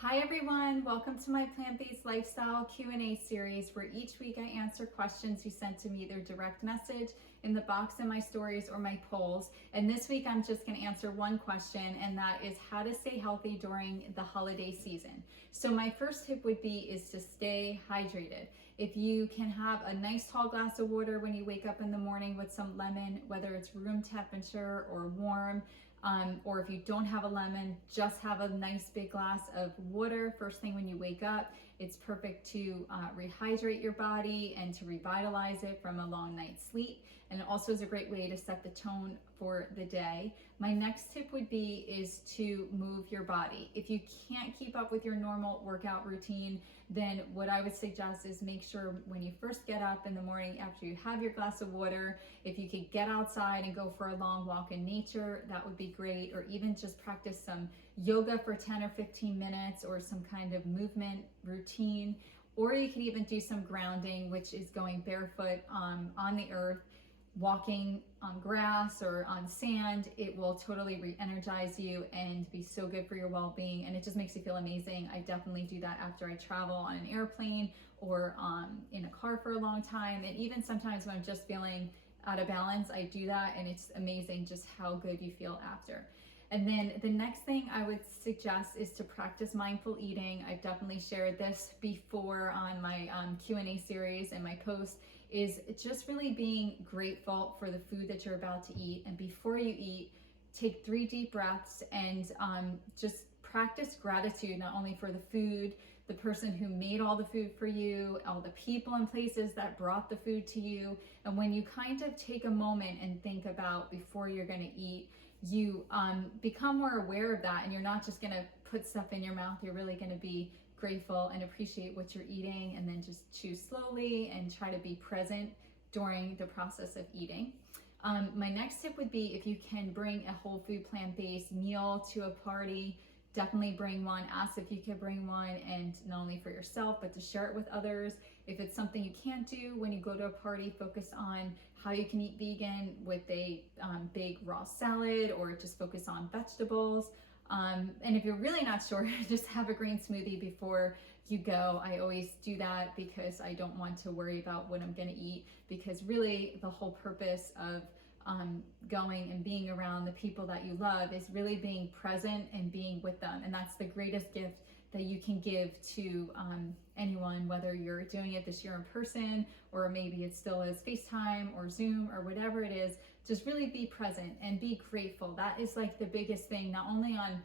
Hi everyone, welcome to my plant-based lifestyle Q&A series where each week I answer questions you sent to me either direct message, in the box in my stories, or my polls. And this week I'm just going to answer one question, and that is how to stay healthy during the holiday season. So my first tip would be is to stay hydrated. If you can have a nice tall glass of water when you wake up in the morning with some lemon, whether it's room temperature or warm, or if you don't have a lemon, just have a nice big glass of water first thing when you wake up. It's perfect to rehydrate your body and to revitalize it from a long night's sleep. And it also is a great way to set the tone for the day. My next tip would be is to move your body. If you can't keep up with your normal workout routine, then what I would suggest is make sure when you first get up in the morning after you have your glass of water, if you could get outside and go for a long walk in nature, that would be great. Or even just practice some yoga for 10 or 15 minutes or some kind of movement routine. Or you could even do some grounding, which is going barefoot on the earth, walking on grass or on sand. It will totally re-energize you and be so good for your well-being, and it just makes you feel amazing. I definitely do that after I travel on an airplane or in a car for a long time, and even sometimes when I'm just feeling out of balance, I do that, and it's amazing just how good you feel after. And then the next thing I would suggest is to practice mindful eating. I've definitely shared this before on my Q&A series and my post, is just really being grateful for the food that you're about to eat. And before you eat, take 3 deep breaths and just practice gratitude, not only for the food, the person who made all the food for you, all the people and places that brought the food to you. And when you kind of take a moment and think about before you're going to eat, you become more aware of that, and you're not just going to put stuff in your mouth. You're really going to be grateful and appreciate what you're eating, and then just chew slowly and try to be present during the process of eating. My next tip would be if you can bring a whole food plant-based meal to a party, definitely bring one. Ask if you can bring one, and not only for yourself, but to share it with others. If it's something you can't do when you go to a party, focus on how you can eat vegan with a big raw salad, or just focus on vegetables. And if you're really not sure, just have a green smoothie before you go. I always do that because I don't want to worry about what I'm going to eat, because really the whole purpose of going and being around the people that you love is really being present and being with them. And that's the greatest gift that you can give to anyone, whether you're doing it this year in person, or maybe it still is FaceTime or Zoom or whatever it is. Just really be present and be grateful. That is like the biggest thing, not only on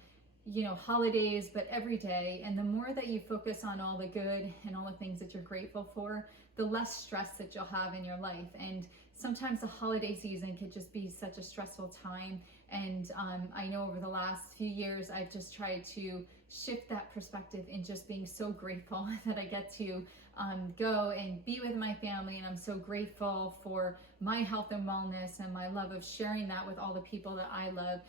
holidays, but every day. And the more that you focus on all the good and all the things that you're grateful for, the less stress that you'll have in your life. And sometimes the holiday season could just be such a stressful time. And I know over the last few years, I've just tried to shift that perspective in just being so grateful that I get to go and be with my family. And I'm so grateful for my health and wellness and my love of sharing that with all the people that I love.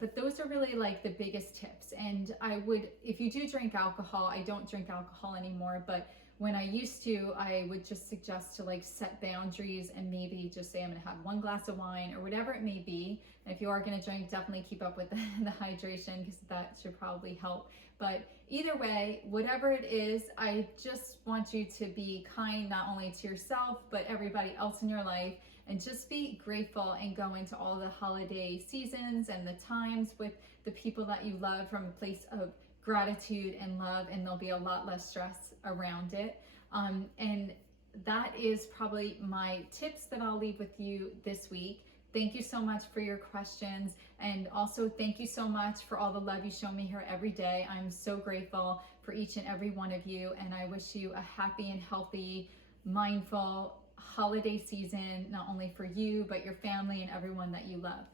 But those are really like the biggest tips. And I would, if you do drink alcohol, I don't drink alcohol anymore, but when I used to, I would just suggest to like set boundaries and maybe just say I'm gonna have 1 glass of wine or whatever it may be. And if you are gonna drink, definitely keep up with the hydration, because that should probably help. But either way, whatever it is, I just want you to be kind, not only to yourself, but everybody else in your life, and just be grateful and go into all the holiday seasons and the times with the people that you love from a place of gratitude and love, and there'll be a lot less stress around it. And that is probably my tips that I'll leave with you this week. Thank you so much for your questions, and also thank you so much for all the love you show me here every day. I'm so grateful for each and every one of you, and I wish you a happy and healthy, mindful holiday season, not only for you, but your family and everyone that you love.